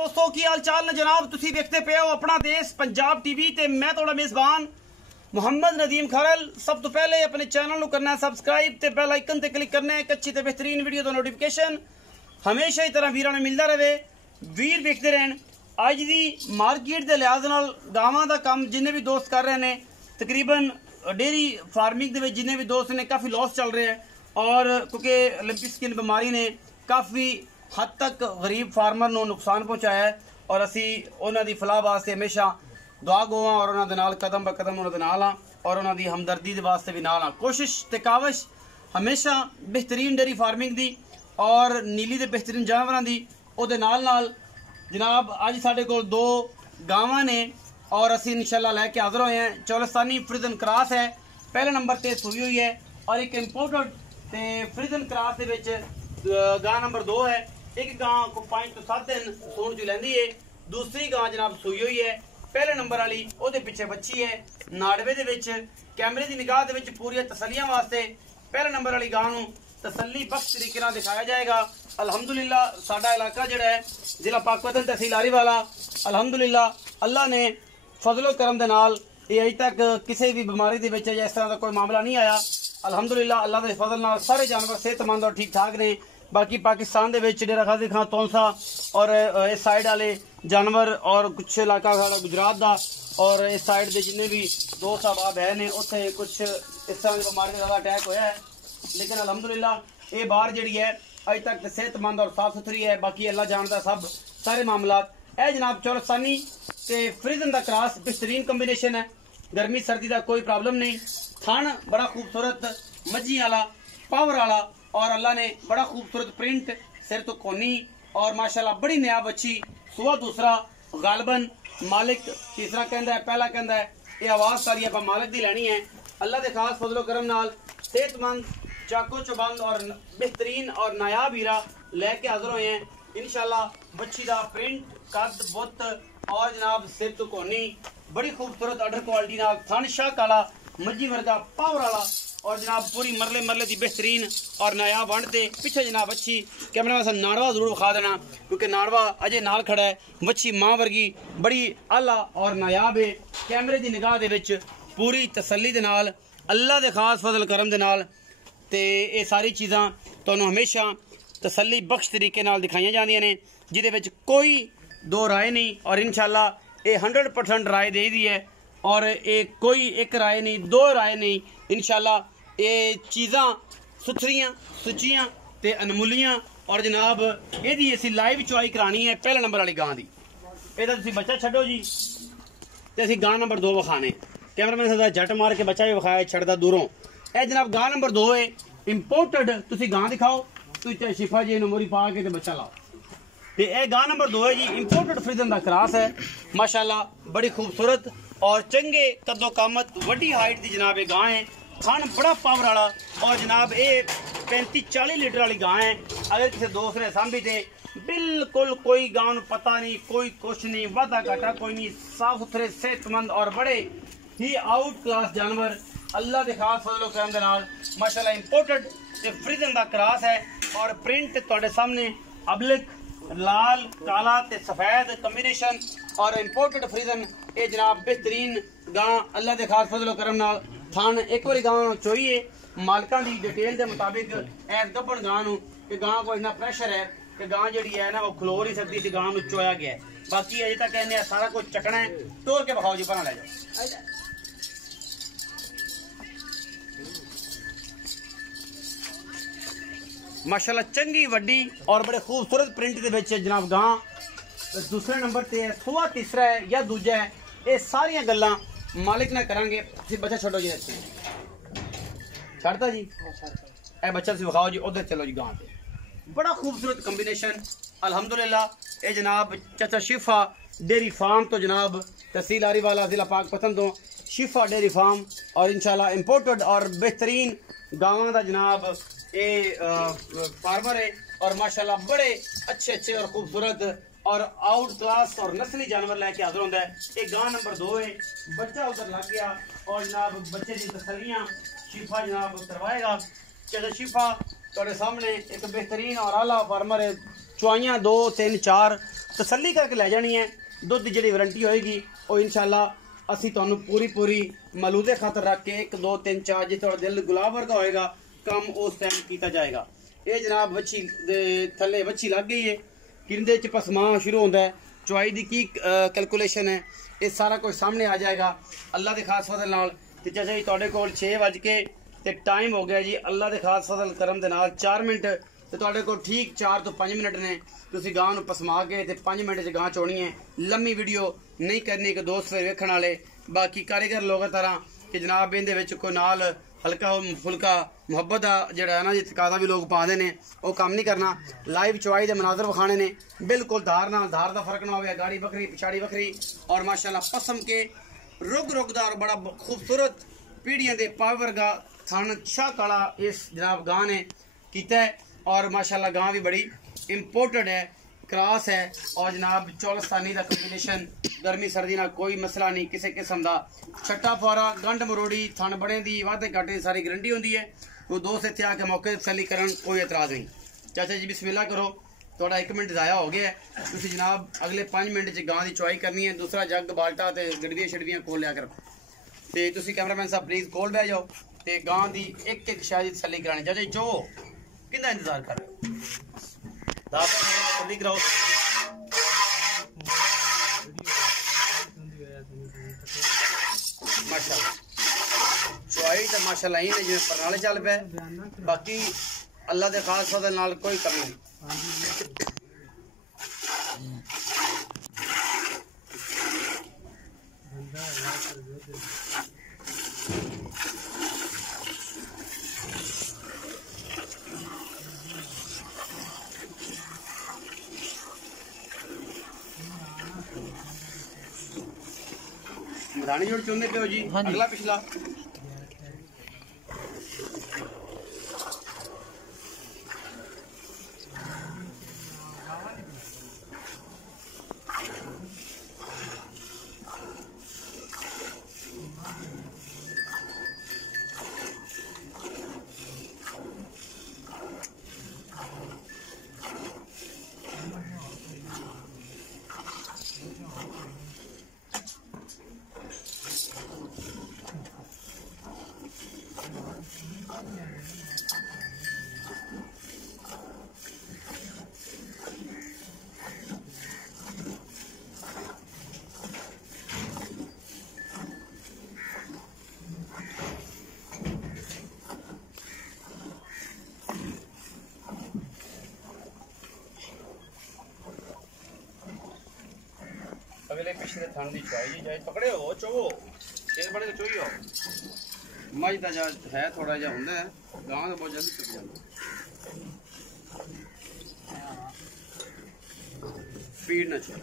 दोस्तों की हाल चाल ने जनाब तुसी देखते पे हो अपना देश पंजाब टीवी ते मैं थोड़ा मेजबान मुहम्मद नदीम खरल। सब तो पहले अपने चैनल करना सब्सक्राइब ते बेल आइकन ते क्लिक करना है। अच्छी ते बेहतरीन वीडियो तो नोटिफिकेशन हमेशा ही तरह वीरां ने मिलता रहे। वीर देखते रहन। अज दी मार्केट के लिहाज नाल गावां दा काम जिन्ने भी दोस्त कर रहे हैं तकरीबन डेयरी फार्मिंग दे विच जिन्ने भी दोस्त ने काफ़ी लॉस चल रहे हैं और क्योंकि ओलंपिक स्किन बीमारी ने काफ़ी हद तक गरीब फार्मर को नुकसान पहुँचाया है और असी उन्हों की फलाह वास्ते हमेशा दुआ गोवां और उन्होंने नाल कदम ब कदम उन्होंने नाल हाँ और उन्होंने हमदर्दी के वास्ते भी नाल हाँ। कोशिश ते काविश हमेशा बेहतरीन डेयरी फार्मिंग की और नीली के बेहतरीन जानवरों की उहदे नाल नाल जनाब अज साडे कोल दो गावां ने और असी इंशाल्लाह लैके हाजिर होए हैं। चौलस्तानी फ्रिजन क्रॉस है पहले नंबर पर सुई हुई है और एक इंपोर्टेड ते फ्रिजन क्रॉस के विच गां नंबर 2 है। एक गां को 5 तो 7 दिन सूण चु लैंदी है। दूसरी गां जनाब सुई हुई है पहले नंबर वाली ओदे पिछे बच्ची है नाड़वे दे विच कैमरे की निगाह दे विच पूरी तसलियां वास्ते पहले नंबर वाली गां नूं तसल्ली बख्श तरीके नाल दिखाया जाएगा। अलहमदुलिल्लाह साडा इलाका जिहड़ा है जिला पाकपतन तहसील आरीवाला अलहमदुलिल्लाह अल्लाह ने फजलो करम दे नाल ये अज तक किसी भी बीमारी दे विच इस तरह का कोई मामला नहीं आया। अलहमदुलिल्लाह अल्लाह के फजल नाल सारे जानवर सेहतमंद और ठीक ठाक ने। बाकी पाकिस्तान दे विच डेरा गाजी खां तौंसा और इस साइड वाले जानवर और कुछ इलाका गुजरात दा और इस साइड के जिन्हें भी दोस्त अहबाब है ने उत्थे कुछ इस तरह की बीमारी का ज़्यादा अटैक होया है। लेकिन अलहमदुलिल्लाह ये बार जी है अज तक सेहतमंद और साफ सुथरी है। बाकी अल्लाह जानता सब सारे मामलात है। जनाब चौलस्तानी ते फ्रिजन का क्रॉस बेहतरीन कॉम्बिनेशन है। गर्मी सर्दी का कोई प्रॉब्लम नहीं। थन बड़ा खूबसूरत मज्जी वाला पावर वाला और अल्लाह ने बड़ा खूबसूरत प्रिंट सिर तो कोनी और माशाल्लाह बड़ी नयाब अच्छी सुबह दूसरा गालबन मालिक तीसरा कहता है पहला कहता है ये आवाज़ सारी आप मालिक की लैनी है। अल्लाह के खास फजलो करम नाल सेहतमंद चाको चौबंद और बेहतरीन और नायाब हीरा लैके हाजिर हुए हैं। इंशाल्लाह बच्ची का प्रिंट कद बुत और जनाब सिर तो कोनी बड़ी खूबसूरत अडर क्वालिटी नाल थन शाह काला मज्जी वर्गा पावर वाला और जनाब पूरी मरले मरले की बेहतरीन और नायाब वंडते पिछे जनाब अच्छी कैमरे में नाड़वा जरूर विखा देना क्योंकि नाड़वा अजय नाल खड़ा है। मच्छी माँ वर्गी बड़ी आला और नायाब है। कैमरे की निगाह दे विच पूरी तसल्ली दे नाल अल्लाह के खास फजल करम दे नाल ते ये सारी चीज़ां तुहानूं हमेशा तसल्ली बख्श तरीके नाल दिखाई जांदियां ने जिहदे विच कोई दो राय नहीं और इंशाल्लाह ये 100% राय दे दी है और ये कोई एक राय नहीं दो राय नहीं। इंशाल्लाह ये चीज़ां सुथरियां सुचियां ते अनमुलियां और जनाब ये असी लाइव चुआई करानी है पहले नंबर वाली गां की। यदा तुसीं बच्चा छड्डो जी तो असी गां नंबर 2 विखाने कैमरामैन साहब झट मार के बच्चा भी विखाया छड्डदा दूरों। यह जनाब गां नंबर 2 है इंपोर्टेड। तुसीं गां दिखाओ तुसीं शिफा जी मोरी पा के ते बच्चा लाओ तो यह गां नंबर 2 है जी इंपोर्टेड फ्रिजन का क्रॉस है। माशाल्लाह बड़ी खूबसूरत और चंगे कदो कामत वड्डी हाइट की जनाब ये गां है। खान बड़ा पावर वाला और जनाब ये 35-40 लीटर वाली गां है। अगर किसी दोस्त ने सामभी थे बिल्कुल कोई गां पता नहीं कोई कुछ नहीं वादा घाटा कोई नहीं साफ सुथरे सेहतमंद और बड़े ही आउट क्लास जानवर अल्लाह के खास फजलो करम दे नाल माशाल्लाह इंपोर्टेड ते फ्रिजन का क्रॉस है और प्रिंट तुहाडे सामने अबलिक लाल काला ते सफेद कॉम्बिनेशन और इंपोर्टेड फ्रिजन ये जनाब बेहतरीन गां अल्लाह के खास फजलो करम नाल थान एक बार गां चोईए मालकां की डिटेल के मुताबिक ऐस गब्बन गां नूं कि गां को इन्ना प्रेशर है कि गां जिहड़ी है ना वो खलो नहीं सकती ते गां नूं चोया गया है। बाकी अजे तक कहने सारा कुछ चकना है तोड़ के बखाओ जी बना ले जाओ। माशाल्लाह चंगी वड्डी और बड़े खूबसूरत प्रिंट के विच जनाब गां दूसरे नंबर ते है सुआ तीसरा है या दूजा है। ये सारियां गल्लां मालिक ने करांगे। बच्चा छड्डो जी छड्डता जी ए बच्चा तुसीं विखाओ जी उधर चलो जी गां पे बड़ा खूबसूरत कॉम्बिनेशन अल्हम्दुलिल्लाह। ये जनाब चाचा शिफा डेयरी फार्म तो जनाब तहसील आरीवाला जिला पाकपतन तो शिफा डेयरी फार्म और इंशाल्लाह इंपोर्टेड और बेहतरीन गांवां दा जनाब ये फार्मर है और माशाल्लाह बड़े अच्छे अच्छे और खूबसूरत और आउट क्लास और नस्ली जानवर लैके हाजिर होता है। ये गां नंबर 2 है। बच्चा उधर लग गया और जनाब बच्चे की तसलियां शिफा जनाब करवाएगा। चाचा शिफा तुहाडे सामने एक बेहतरीन और आला फार्मर है चुआइयाँ 2 3 4 तसल्ली करके लै जानी है। दुध की जी वारंटी होएगी और इंशाअल्लाह असी तुहानू पूरी मलूदे खातर रख के 1 2 3 4 जो थोड़ा दिल गुलाब वर्गा होएगा काम उस टाइम किया जाएगा। ये जनाब बच्ची थले बच्ची लग गई है, किंदे च पसमा शुरू होता है, चुआई की कैलकुलेशन है, ये सारा कुछ सामने आ जाएगा अल्लाह के खास फजल नाल। ते चाचा जी तुहाडे कोल 6 बज के ते टाइम हो गया जी, अल्लाह के खास फजल करम दे नाल 4 मिनट ते तुहाडे कोल ठीक 4 तो 5 मिनट ने। तुसी गां नूं पसमा के ते 5 मिनट च गां चोनी है। लम्मी वीडियो नहीं करनी कि दोस्त फिर वेखण वाले बाकी कारीगर लोग तरह कि जनाब इहदे विच कोई नाल हल्का फुल्का मुहब्बत का जोड़ा है ना जी तकाजा भी लोग पाते हैं, वो काम नहीं करना। लाइव चुआई के मनाजर विखाने ने, बिल्कुल धार का फर्क ना हो, गाड़ी बखरी पिछाड़ी बखरी और माशाल्लाह पसम के रुगदार बड़ा खूबसूरत पीढ़ियां दे पावर का थान शाह काला इस जनाब गां ने किया है। और माशाल्लाह गां भी बड़ी इंपोर्टेड है, क्रॉस है और जनाब चौलस्तानी का कॉम्बिनेशन, गर्मी सर्दी ना कोई मसला नहीं किसी किस्म का। छट्टा फौरा गंढ मरोड़ी थन बड़े की वाधे घाटे की सारी गारंटी होती है। वो दोस्त इतने आके मौके तसली करन कोई एतराज़ नहीं। चाचा जी बिस्मिल्लाह करो, थोड़ा 1 मिनट ज़ाया हो गया है। तुसी जनाब अगले 5 मिनट च गां की चुआई करनी है। दूसरा जग बाल्टा तो गड़वियाँ शड़वियाँ खोल लिया करो। तो तुसी कैमरामैन साहब प्लीज़ कोल बह जाओ तो गां की एक शाह की तसली करानी। चाचा जी चो कि इंतजार कर रहे हो, तसली कराओ। माशाल्लाह चुआई तो माशाल्लाह ही ने जिवें परनाले चल पे, बाकी अल्लाह के खास फजल नाल कोई कमी नहीं। मधानी जोड़ चुनते पे हो जी, अगला पिछला अगले पिछले थान की चुआई जी जाए पकड़े हो चोवो शेर बड़े चोई हो। मझ का जा है थोड़ा जहा होंगे गांव तो बहुत जल्दी चुक जाता स्पीड ना चुक।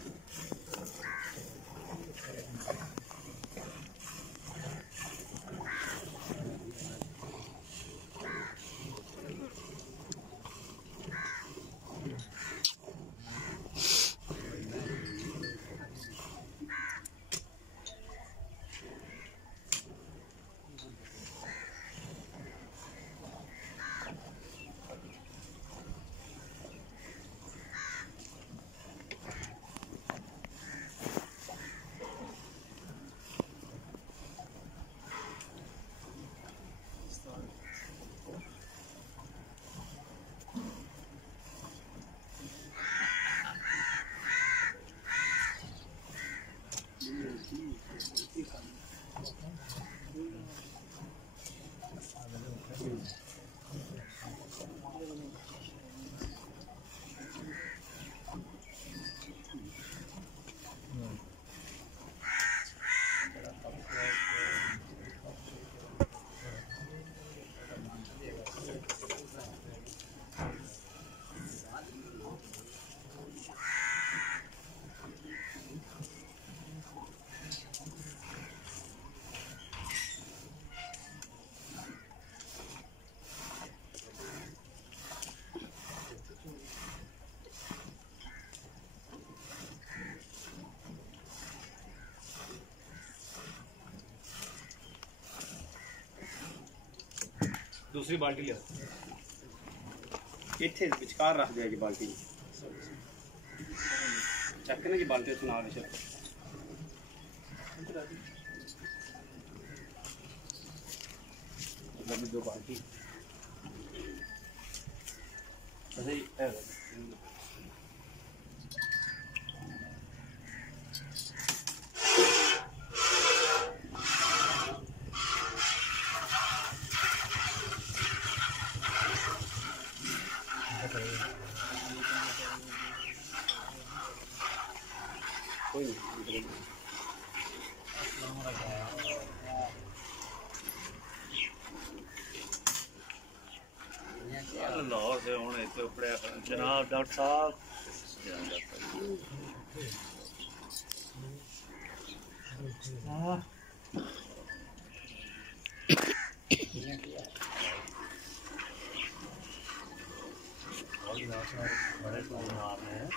दूसरी बाल्टी लिया इतने विचकार रख दिया जी बाल्टी। चक ना की बाल्टी सुना विच दो बाल्टी सही है कोई नहीं लाहौर से होने तो उपड़े जनाब डॉक्टर साहब बड़े नाम है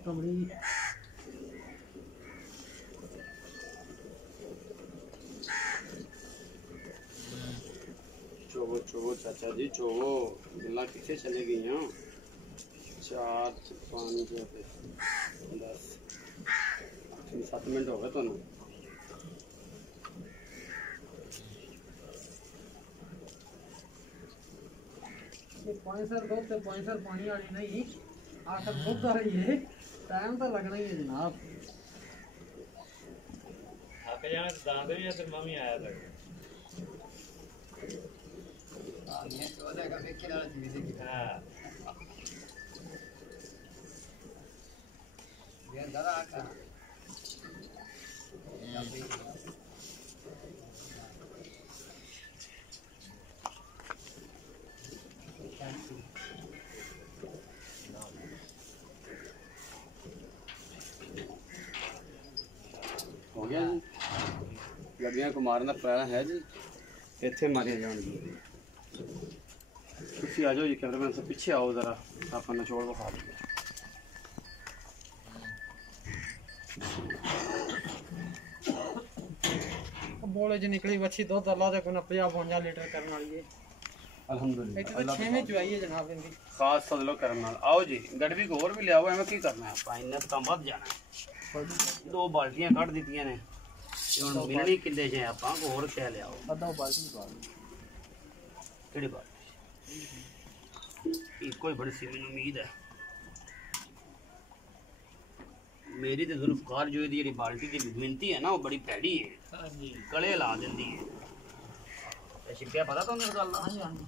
कमड़ी चोवो चोवो चाचा जी चोवो गल्लां किथे चले गई हैं 4 5 10 7 मिनट हो गए तुहानू पैंसर दूध तो पैंसर पानी वाली नहीं आखिर दूध वाली है टाइम तो लगना ही है जनाब थक जाना तो दांत भी है तो मम्मी आया था हाँ हो गया जी गड्डियां को मारना पैना है जी इतने मारिया जाएगी तुम आ जाओ जी कैमरामैन से पीछे आओ ज़रा आप निचोड़ को खा लीजिए बोले जो निकली बच्ची दूध अल्लाह दे कोना 50-52 लीटर करने वाली है अल्हम्दुलिल्लाह इतने तो 6 में चुआई है जनाब इनकी खास सदलो करने वाला आओ जी गड़बी को और भी ले आओ एवं की करना है पाइनत का मत जाना है 2 बाल्टियां कट दी ने ਹੁਣ ਮਿਲਣੀ ਕਿੱਲੇ ਜੇ ਆਪਾਂ ਹੋਰ ਕਹਿ ਲਿਆਓ ਅੱਧਾ ਬਾਲਟੀ ਪਾ ਕਿਹੜੀ ਬਾਲਟੀ ਇੱਕੋ ਹੀ ਬੜੀ ਸੀ ਮੈਨੂੰ ਉਮੀਦ ਹੈ मेरी तो जुल्फकार जो दी जेडी बाल्टी दी मिनती है ना वो बड़ी भैड़ी है हां जी गले ला देंदी है ते शिप्या पता तो उस गल दा हां जी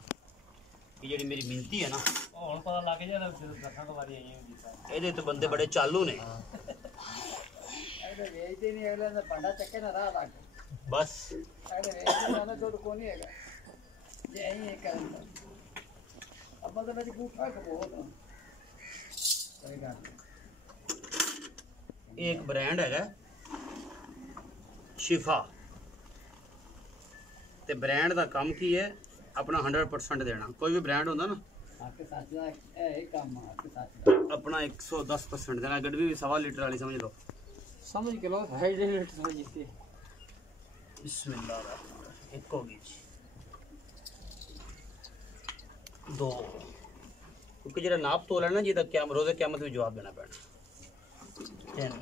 कि जेडी मेरी मिनती है ना ਹੁਣ ਪਤਾ ਲੱਗ ਜਾਣਾ ਦਸਾਂ ਤੋਂ ਵਾਰੀ ਆਈਆਂ ਹੁੰਦੀ ਇਹਦੇ ਤੇ ਬੰਦੇ बड़े चालू ने ਇਹਦੇ ਵੇਚਦੇ ਨਹੀਂ ਅਗਲੇ ਦਾ ਭਾਂਡਾ ਚੱਕੇ ਨਾ ਰਾਹ ਲੱਗ बस ਇਹਦੇ ਵੇਚਦੇ ਨਾ ਦੁੱਧ ਕੋਈ ਨਹੀਂ ਹੈਗਾ ਜੇ ਐਂ ਇਹ ਕਰਦਾ ਅੱਬਾ ਦੇ ਵਿੱਚ ਗੁੱਠਾ ਬਹੁਤ ਸਹੀ ਗੱਲ एक ब्रांड है शिफा ते ब्रांड का काम की है अपना 100% देना कोई भी ब्रांड होता ना आपके साथ एक काम आपके साथ अपना 110% देना गड्डी भी 1.25 लीटर वाली समझ लो समझ के लो 2.5 लीटर समझ इसके बिस्मिल्लाह एक होगी दो क्योंकि जरा नाप तोल है ना जी क्या रोज़े क़यामत में जवाब देना पैना 10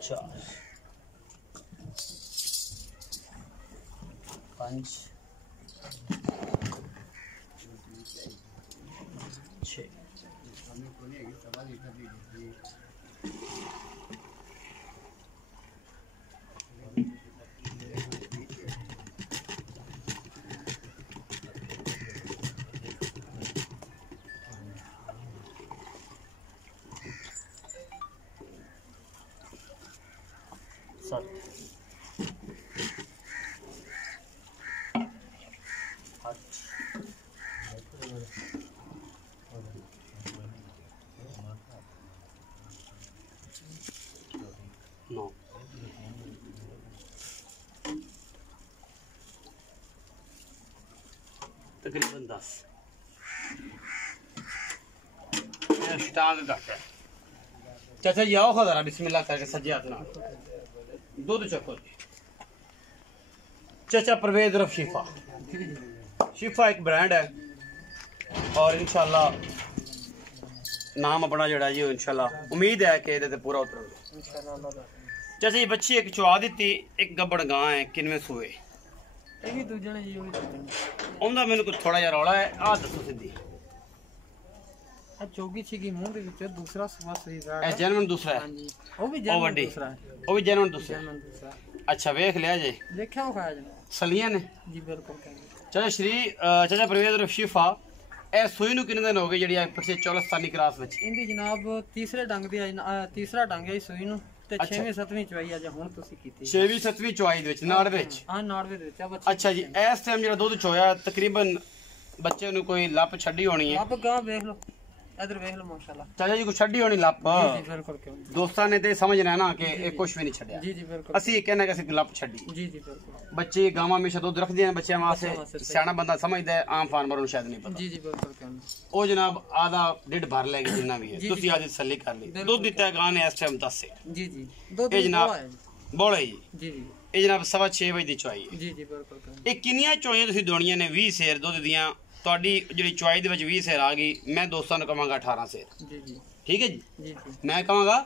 4 5 6 नौ तकरीबन 10 स्टाक घट है। चाचा जी आओ जरा बिस्मिल्लाह करके सज्जे हाथ ना दूध चखो जी। चाचा परवेज रफ शिफा, शिफा एक ब्रांड है और इंशाल्लाह नाम अपना जड़ा जी इंशाल्लाह उम्मीद है कि ये पूरा उतर। चाचा जी बच्ची एक चुआ दी, एक गब्बड़ गां है, किनवे सूए ਉਹਦਾ ਮੈਨੂੰ ਕੋਈ ਥੋੜਾ ਜਿਹਾ ਰੌਲਾ ਹੈ। ਆ ਦੱਸੋ ਸਿੱਧੀ ਆ ਚੌਗੀ ਛੀਗੀ ਮੂੰਹ ਦੇ ਵਿੱਚ ਦੂਸਰਾ ਸਵਾ ਸਹੀ ਦਾ ਇਹ ਜਨਮਨ ਦੂਸਰਾ ਹੈ। ਹਾਂਜੀ ਉਹ ਵੀ ਜਨਮਨ ਦੂਸਰਾ ਹੈ। ਉਹ ਵੀ ਜਨਮਨ ਦੂਸਰਾ। ਅੱਛਾ ਵੇਖ ਲਿਆ ਜੇ, ਦੇਖਿਆ ਉਹ ਖਾਇਆ ਜੀ ਸਲੀਆਂ ਨੇ ਜੀ ਬਿਲਕੁਲ ਕਹਿੰਦੇ। ਚਾਚਾ ਚਾਚਾ ਪ੍ਰਵੇਜ਼ ਰਫੀਫਾ ਇਹ ਸੂਈ ਨੂੰ ਕਿੰਨੇ ਦਿਨ ਹੋ ਗਏ ਜਿਹੜੀ ਪਿੱਛੇ ਚੌਲਸਤਾਨੀ ਕਰਾਸ ਵਿੱਚ? ਇਹਦੀ ਜਨਾਬ ਤੀਸਰੇ ਡੰਗ ਦੀ ਤੀਸਰਾ ਡੰਗ ਹੈ ਸੂਈ ਨੂੰ ਤੇ 6ਵੀਂ 7ਵੀਂ ਚਵਾਈ ਅੱਜ ਹੁਣ ਤੁਸੀਂ ਕੀਤੀ 6ਵੀਂ 7ਵੀਂ ਚਵਾਈ ਦੇ ਵਿੱਚ ਨਾੜ ਵਿੱਚ। ਹਾਂ ਨਾੜ ਵਿੱਚ ਆ ਬੱਚਾ। ਅੱਛਾ ਜੀ ਇਸ ਟਾਈਮ ਜਿਹੜਾ ਦੁੱਧ ਚੋਇਆ ਤਕਰੀਬਨ ਬੱਚੇ ਨੂੰ ਕੋਈ ਲੱਪ ਛੱਡੀ ਹੋਣੀ ਹੈ। ਲੱਪ ਗਾਂ ਵੇਖ ਲਓ, ਇਧਰ ਵੇਖ ਲਓ ਮਾਸ਼ਾਅੱਲਾ। ਚਾਚਾ ਜੀ ਕੋਈ ਛੱਡੀ ਹੋਣੀ ਲੱਪ? ਜੀ ਬਿਲਕੁਲ ਕਿਉਂ ਦੋਸਤਾਂ ਨੇ ਤੇ ਸਮਝਣਾ ਨਾ ਕਿ ਇਹ ਕੁਝ ਵੀ ਨਹੀਂ ਛੱਡਿਆ। ਜੀ ਜੀ ਬਿਲਕੁਲ ਅਸੀਂ ਇਹ ਕਹਿੰਦੇ ਕਿ ਅਸੀਂ ਲੱਪ ਛੱਡੀ। ਜੀ ਜੀ ਬਿਲਕੁਲ। ਬੱਚੇ ਗਾਵਾਂ ਹਮੇਸ਼ਾ ਦੁੱਧ ਰੱਖਦੇ ਨੇ ਬੱਚਿਆਂ ਵਾਸਤੇ, ਸਿਆਣਾ ਬੰਦਾ ਸਮਝਦਾ ਹੈ, ਆਮ ਫਾਰਮਰ ਨੂੰ ਸ਼ਾਇਦ ਨਹੀਂ ਪਤਾ। ਜੀ ਜੀ ਬਿਲਕੁਲ ਕਿਉਂ ਉਹ ਜਨਾਬ ਆधा ਡੇਢ ਭਰ ਲੈ ਗਈ ਜਿੰਨਾ ਵੀ ਹੈ, ਤੁਸੀਂ ਆਦੀ ਤਸੱਲੀ ਕਰ ਲਈ। ਦੁੱਧ ਦਿੱਤਾ ਗਾਂ ਨੇ ਇਸ ਟਾਈਮ 10 ਜੀ ਜੀ ਦੁੱਧ ਇਹ ਜਨਾਬ ਬੋਲੇ ਜੀ। ਜੀ ਜੀ ਇਹ ਜਨਾਬ 6:15 ਵਜੇ ਦੀ ਚੁਆਈ ਹੈ। ਜੀ ਜੀ ਬਿਲਕੁਲ ਕਿਉਂ। ਇਹ ਕਿੰਨੀਆਂ ਚੋਈਆਂ ਤੁਸੀਂ ਦੋਣੀਆਂ ਨੇ? 20 ਸੇਰ ਦੁੱਧ ਦੀਆਂ। ਤੁਹਾਡੀ ਜਿਹੜੀ ਚੁਆਈ ਦੇ ਵਿੱਚ 20 ਸੇਰ ਆ ਗਈ, ਮੈਂ ਦੋਸਤਾਂ ਨੂੰ ਕਹਾਂਗਾ 18 ਸੇਰ। ਜੀ ਜੀ ਠੀਕ ਹੈ ਜੀ। ਜੀ ਜੀ ਮੈਂ ਕਹਾਂਗਾ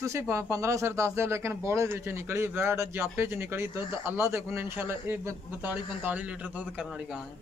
ਤੁਸੀਂ 15 ਸਰ ਦੱਸ ਦਿਓ, ਲੇਕਿਨ ਬੋਲੇ ਦੇ ਵਿੱਚ ਨਿਕਲੀ ਵੈੜ ਜਾਪੇ ਚ ਨਿਕਲੀ ਦੁੱਧ ਅੱਲਾ ਦੇ ਗੁਣ ਇਨਸ਼ਾਅੱਲਾ ਇਹ 42-45 ਲੀਟਰ ਦੁੱਧ ਕਰਨ ਵਾਲੀ ਗਾਂ ਹੈ।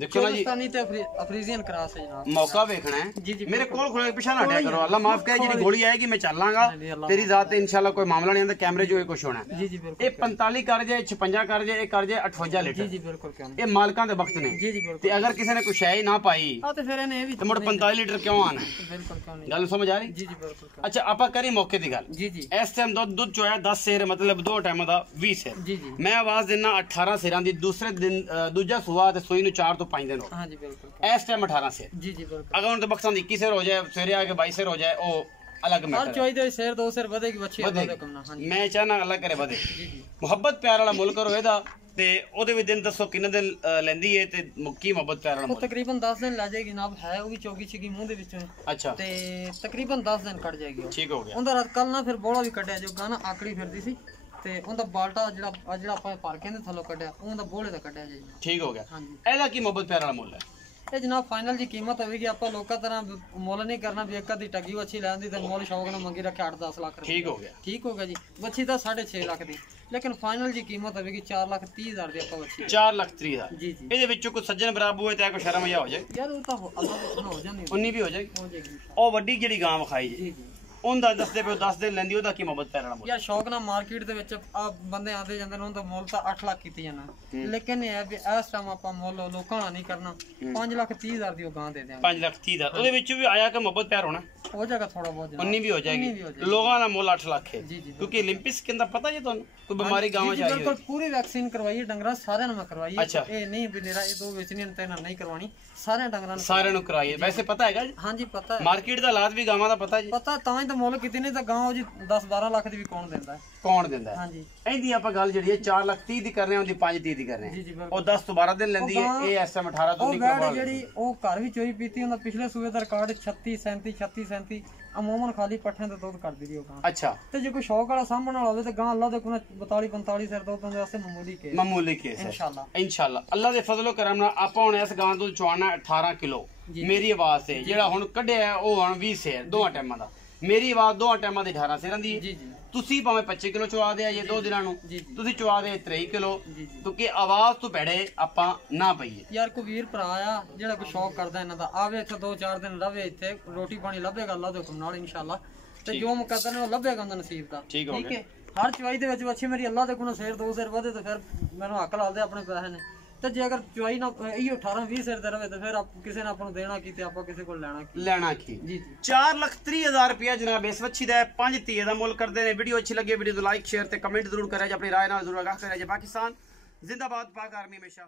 देखो ना जी ਤੇ ਅਫਰੀਜ਼ੀਅਨ ਕਰਾਸ ਹੈ ਜਨਾਬ। मौका देखना है जी, जी, मेरे कोल खोले पिछा ना हटिया करो। अल्लाह माफ करे जी गोली आएगी मैं चल लांगा तेरी जात इंशाल्लाह कोई मामला नहीं आंदा। कैमरे जो कुछ होना है। जी जी बिल्कुल। ये 45 कर जाए 56 कर जाए कर जाए 58 लीटर। जी जी बिल्कुल क्यों। ये मालकां दे वक्त ने। जी जी बिल्कुल। ते अगर किसी ने कुछ है ही ना पाई हां तो फिर इन्हें भी तो मुड़ 45 लीटर क्यों आना है? बिल्कुल क्यों नहीं। गल समझ आ रही? जी जी बिल्कुल। अच्छा आपा करी मौके दी गल। जी जी इस टाइम दुध चोया 10 सेर मतलब 2 टाइम दा 20 सेर। जी जी मैं आवाज देना 18 सेरां दी। दूसरे दिन दूजा सुहा ते सोई नु 4 तो 5 दिन हो। हां जी बिल्कुल। इस टाइम 18 सेर। जी जी बिल्कुल। अगर उन बक्सा 21 सेर हो जाए सवेरे आके 22 सेर हो जाए वो अलग हर मैटर चोई दे शेर 2 शेर ਵਧੇਗੀ ਬੱਚੀ ਅੱਲਾ ਦੇ ਕਮਨਾ। हां जी मैं चाहना अल्लाह करे ਵਧੇ। जी जी ਮੁਹੱਬਤ ਪਿਆਰ ਵਾਲਾ ਮੁਲਕ ਕਰੋ ਇਹਦਾ ਤੇ ਉਹਦੇ ਵੀ ਦਿਨ ਦੱਸੋ ਕਿੰਨੇ ਦਿਨ ਲੈਂਦੀ ਏ ਤੇ ਮੁੱਕੀ ਮੁਹੱਬਤ ਪਿਆਰ ਵਾਲਾ ਉਹ ਮੁਲਕ? ਤਕਰੀਬਨ 10 ਦਿਨ ਲੈ ਜਾਏਗੀ ਜਨਾਬ। ਹੈ ਉਹ ਵੀ ਚੌਗੀ ਛਿਗੀ ਮੂੰਹ ਦੇ ਵਿੱਚੋਂ ਅੱਛਾ ਤੇ ਤਕਰੀਬਨ 10 ਦਿਨ ਕੱਢ ਜਾਏਗੀ ਉਹ। ਠੀਕ ਹੋ ਗਿਆ। ਉਹਦਾ ਰਾਤ ਕੱਲ ਨਾ ਫਿਰ ਬੋਲਾ ਵੀ ਕੱਢਿਆ ਜੋ ਗਾਣਾ ਆਕੜੀ ਫਿਰਦੀ ਸੀ ਤੇ ਉਹਦਾ ਬਾਲਟਾ ਜਿਹੜਾ ਆਪਾਂ ਭਰ ਕੇ ਦੇ ਥੱਲੋਂ ਕੱਢਿਆ ਉਹਦਾ ਬੋਲੇ ਦਾ ਕੱਢਿਆ ਜੀ। ਠੀਕ ਹੋ ਗਿਆ। ਹਾਂਜੀ ਇਹਦਾ ਕੀ ਮੁਹੱਬਤ ਪਿਆਰ ਵਾਲਾ ਮੁੱਲ ਹੈ? ਇਹ ਜਨਾਬ ਫਾਈਨਲ ਜੀ ਕੀਮਤ ਹੋਵੇਗੀ। ਆਪਾਂ ਲੋਕਾਂ ਤਰ੍ਹਾਂ ਮੁੱਲ ਨਹੀਂ ਕਰਨਾ ਵੀ ਇੱਕ ਅੱਧੀ ਟੱਗੀ ਵੱਛੀ ਲੈਣ ਦੀ ਤੇ ਮੁੱਲ ਸ਼ੌਕ ਨਾਲ ਮੰਗੀ ਰੱਖਿਆ 8-10 ਲੱਖ ਰੁਪਏ। ਠੀਕ ਹੋ ਗਿਆ। ਠੀਕ ਹੋਗਾ ਜੀ। ਵੱਛੀ ਤਾਂ 6.5 ਲੱਖ ਦੀ, ਲੇਕਿਨ ਫਾਈਨਲ ਜੀ ਕੀਮਤ ਹੋਵੇਗੀ 4,30,000 ਦੀ ਆਪਾਂ ਵੱਛੀ। 4,30,000 ਜੀ ਜੀ। ਇਹਦੇ ਵਿੱਚੋਂ ਕੋਈ ਸੱਜਣ ਬਰਾਬੂ ਹੋਏ ਤਾਂ ਕੋਈ ਸ਼ਰਮ ਜਾਂ ਹੋ ਜਾਏ? ਯਾਰ ਉਹ ਤਾਂ ਅੱਲਾ ਦੇ ਹੁਕਮ ਹੋ ਜਾਂਦੀ ਉਨੀ ਵੀ ਹੋ ਜਾਏਗੀ। ਹੋ ਜਾਏਗੀ। ਉਹ ਵੱਡੀ ਜਿਹੜੀ ਗਾਂ ਵਿਖਾਈ ਜੀ ਜੀ ਜੀ। ਉਹਦਾ ਦੱਸਦੇ ਪਿਓ 10 ਦਿਨ ਲੈਂਦੀ ਉਹਦਾ ਕੀ ਮੁਹੱਬਤ ਪਿਆਰ ਵਾਲਾ ਮੁੱਲ? ਯਾਰ ਸ਼ੌਕ ਨਾਲ ਮਾਰਕੀਟ ਦੇ ਵਿੱਚ ਆ ਬੰਦੇ ਆਦੇ ਜਾਂਦੇ ਨੇ ਉਹਦਾ ਮੁੱਲ ਤਾਂ 8 ਲੱਖ ਕੀਤੀ ਜਾਂਦਾ, ਲੇਕਿਨ ਇਹ ਹੈ ਵੀ ਇਸ ਟਾਈਮ ਆਪਾਂ ਮੁੱਲ ਲੋਕਾਂ ਨਾਲ ਨਹੀਂ ਕਰਨਾ। 5,30,000 ਦੀ ਉਹ ਗਾਂ ਦੇ ਦਿਆਂਗੇ। 5,30,000 ਉਹਦੇ ਵਿੱਚ ਵੀ ਆਇਆ ਕਿ ਮੁਹੱਬਤ ਪਿਆਰ ਹੋਣਾ? ਹੋ ਜਾਏਗਾ ਥੋੜਾ ਬਹੁਤ ਜਨਾਬ। ਉਨੀ ਵੀ ਹੋ ਜਾਏਗੀ। ਲੋਕਾਂ ਦਾ ਮੁੱਲ 8 ਲੱਖ ਹੈ ਜੀ ਜੀ ਕਿਉਂਕਿ 올림픽ਸ ਕਹਿੰਦਾ ਪਤਾ ਜੀ ਤੁਹਾਨੂੰ ਕੋਈ ਬਿਮਾਰੀ ਗਾਵਾਂ ਚ ਆਈ ਬਿਲਕੁਲ ਪੂਰੀ ਵੈਕਸੀਨ ਕਰਵਾਈ ਡੰਗਰਾਂ ਸਾਰਿਆਂ ਨੂੰ ਮੈਂ ਕਰਵਾਈ ਹੈ। ਅੱਛਾ। ਇਹ ਨਹੀਂ ਵੀ ਮੇਰਾ ਇਹ ਦੋ ਵੇਚਣੀਆਂ ਤੇ ਨਹੀਂ ਕਰਵਾਣੀ, ਸਾਰਿਆਂ ਡੰਗਰਾਂ ਨੂੰ ਸਾਰਿਆਂ ਨੂੰ ਕਰਾਈਏ। ਵੈਸੇ ਪਤਾ ਹੈਗਾ ਜੀ ਹਾਂਜੀ ਪਤਾ ਹੈ। ਮਾਰਕੀਟ ਦਾ ਹਾਲਾਤ ਵੀ ਗਾਵਾਂ ਦਾ ਪਤਾ ਜੀ। ਪਤਾ ਤਾਂ ਹੀ ਤਾਂ ਮੁੱਲ ਕੀਤੀ, ਨਹੀਂ ਤਾਂ ਗਾਂ ਉਹ ਜੀ 10-12 ਲੱਖ ਦੀ ਵੀ ਕੌਣ ਦਿੰਦਾ ਹੈ? ਕੌਣ ਦਿੰਦਾ ਹੈ? ਹਾਂਜੀ ਇਹਦੀ ਆਪਾਂ ਗੱਲ ਜਿਹੜੀ ਹੈ 4,30,000 ਦੀ ਕਰ ਰਹੇ ਹਾਂ, ਉਹਦੀ 5,30,000 ਦੀ ਕਰ ਰਹੇ ਜੀ ਜੀ ਹਾਂ। ਬਿਲਕੁਲ। ਉਹ 10 ਤੋਂ 12 ਦਿਨ ਲੈਂਦੀ ਹੈ। ਇਹ ਇਸ ਟਾਈਮ 18 ਤੋਂ ਉਹ 19 ਵੈੜ ਕਰਵਾ ਜਿਹੜੀ ਉਹ ਘਰ ਵੀ ਚੋਈ ਪੀਤੀ, ਉਹਦਾ ਪਿਛਲੇ ਸੂਬੇ ਦਾ ਰਿਕਾਰਡ 36-37 ਅਮੂਮਨ ਖਾਲੀ ਪੱਠਿਆਂ ਤੇ ਦੁੱਧ ਕੱਢਦੀ ਦੀ ਉਹ ਗਾਂ। ਅੱਛਾ ਤੇ ਜੇ ਕੋਈ ਸ਼ੌਕ ਵਾਲਾ ਸਾਂਭਣ ਵਾਲਾ ਹੋਵੇ ਤੇ ਗਾਂ ਅੱਲਾ ਦੇ ਕੋਲ 42-45 ਸਿਰ ਦੁੱਧ ਦੇ ਵਾਸਤੇ ਮਾਮੂਲੀ ਕੇ ਮਾਮੂਲੀ ਕੇਸ ਹੈ ਇਨਸ਼ਾਅੱਲਾ। ਇਨਸ਼ਾਅੱਲਾ ਅੱਲਾ ਦੇ ਫਜ਼ਲੋ ਕਰਮ ਨਾਲ ਆਪਾਂ ਹੁਣ ਇਸ ਗਾਂ ਤੋਂ ਚਵਾਣਾ 18 ਕਿਲੋ ਮੇਰੀ ਆਵਾਜ਼ ਤੇ ਜਿਹੜਾ ਹੁਣ ਕੱਢਿਆ ਉਹ ਹੁਣ 20 ਸੇਰ ਦੋਹਾਂ ਟਾਈਮਾਂ ਦਾ। ਮੇਰੀ ਆਵਾਜ਼ ਦੋਹਾਂ ਟਾਈਮਾਂ ਦੀ 18 ਸੇਰਾਂ ਦੀ। ਜੀ ਜੀ ਤੁਸੀਂ ਭਾਵੇਂ 25 ਕਿਲੋ ਚਵਾ ਦੇ ਜੇ 2 ਦਿਨਾਂ ਨੂੰ, ਜੀ ਜੀ ਤੁਸੀਂ ਚਵਾ ਦੇ 23 ਕਿਲੋ ਜੀ ਜੀ। ਕਿਉਂਕਿ ਆਵਾਜ਼ ਤੋਂ ਭੜੇ ਆਪਾਂ ਨਾ ਪਈਏ। ਯਾਰ ਕੋਈ ਵੀਰ ਭਰਾ ਆ ਜਿਹੜਾ ਕੋਈ ਸ਼ੌਕ ਕਰਦਾ ਇਹਨਾਂ ਦਾ, ਆਵੇ ਇੱਥੇ 2-4 ਦਿਨ ਰਵੇ, ਇੱਥੇ ਰੋਟੀ ਪਾਣੀ ਲੱਭੇਗਾ ਅੱਲਾ ਦੇ ਹੁਕਮ ਨਾਲ ਇਨਸ਼ਾਅੱਲਾ। ਤੇ ਜੋ ਮੁਕੱਦਰ ਨੇ ਉਹ ਲੱਭੇਗਾ ਉਹਦਾ ਨਸੀਬ ਦਾ। ਠੀਕ ਹੋ ਗਿਆ। ਹੈ। ਹਰ ਚਵਾਈ ਦੇ ਵਿੱਚ ਅੱਛੀ ਮੇਰੀ ਅੱਲਾ ਦੇ ਕੋਲੋਂ ਸਿਰ 2 ਸਿਰ ਵਧੇ ਤੇ ਫਿਰ ਮੈਨੂੰ ਹੱਕ ਲਾਉਂਦੇ ਆਪਣੇ ਪੈਸੇ ਨੇ। ਤੇ ਜੇ ਅਗਰ ਚੁਆਈ ਨਾ ਇਹੋ 18-20 ਸਿਰ ਤੇ ਰਵੇ ਤੇ ਫਿਰ ਕਿਸੇ ਨੇ ਆਪਾਂ ਨੂੰ ਦੇਣਾ ਕੀ ਤੇ ਆਪਾਂ ਕਿਸੇ ਕੋਲ ਲੈਣਾ ਕੀ ਕੀ ਜੀ 4,30,000 रुपया जनाब इस वच्छी का 5 ਧੀਏ ਦਾ ਮੁੱਲ ਕਰਦੇ ਨੇ। ਵੀਡੀਓ अच्छी लगे वीडियो को लाइक शेयर ਤੇ कमेंट जरूर करें, अपनी राय ਨਾਲ जरूर आगाह करें। पाकिस्तान जिंदाबाद, पाक आर्मी हमेशा।